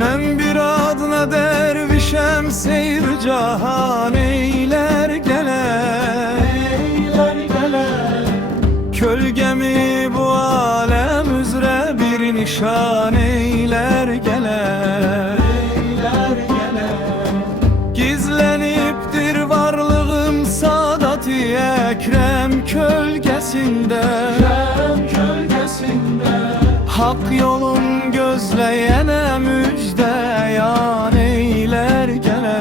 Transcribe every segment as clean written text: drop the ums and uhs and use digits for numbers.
Men bir adına dervişem, seyr cahan eyler gele. Kölgemi bu alem üzere bir nişan eyler gele. Gizleniptir varlığım Sadat-ı Ekrem kölgesinde. Hak yolun gözleyene müjde yan eyler gele.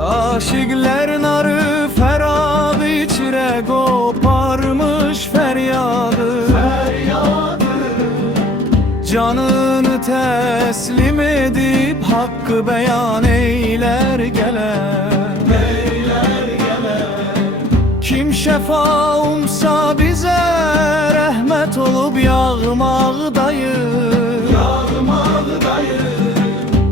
Aşıklar narı ferad içire koparmış feryadı. Canını teslim edip hakkı beyan eyler gele. Kim şefa umsa bize rahmet olup yağmağdayır.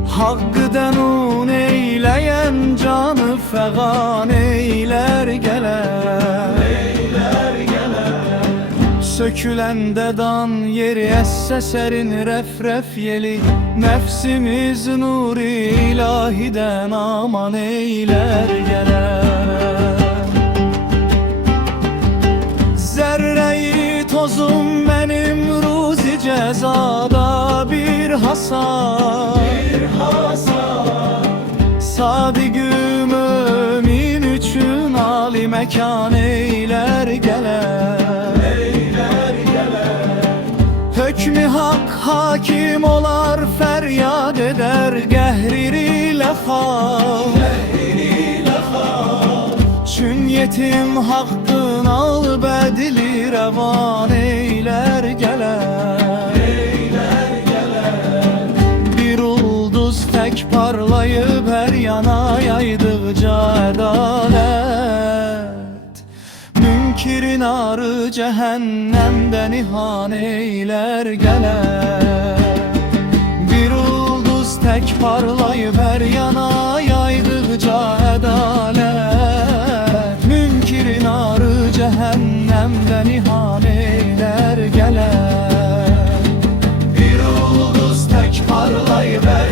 Hakkı denun eyleyen canı fegan eyler gele. Sökülende dan yeri esse serin ref yeli. Nefsimiz nuri ilahiden aman eyler gele. Zerreyi tozum benim ruzi cezada bir hasar. Sadigü mümin üçün âli mekan eyler gele. Hükmü hak hakim olar, feryat eder gehriri lefal. Çün yetim hakkın al bedili revan eyler gele. Bir ulduz tek parlayıp her yana yaydıkça adalet. Münkirin arı cehennemden ihan eyler gele. Bir ulduz tek parlayıp her yana yaydıkça adalet. Münkirin arı cehennemden ihan eyler gele. Bir ulduz tek parlayıp her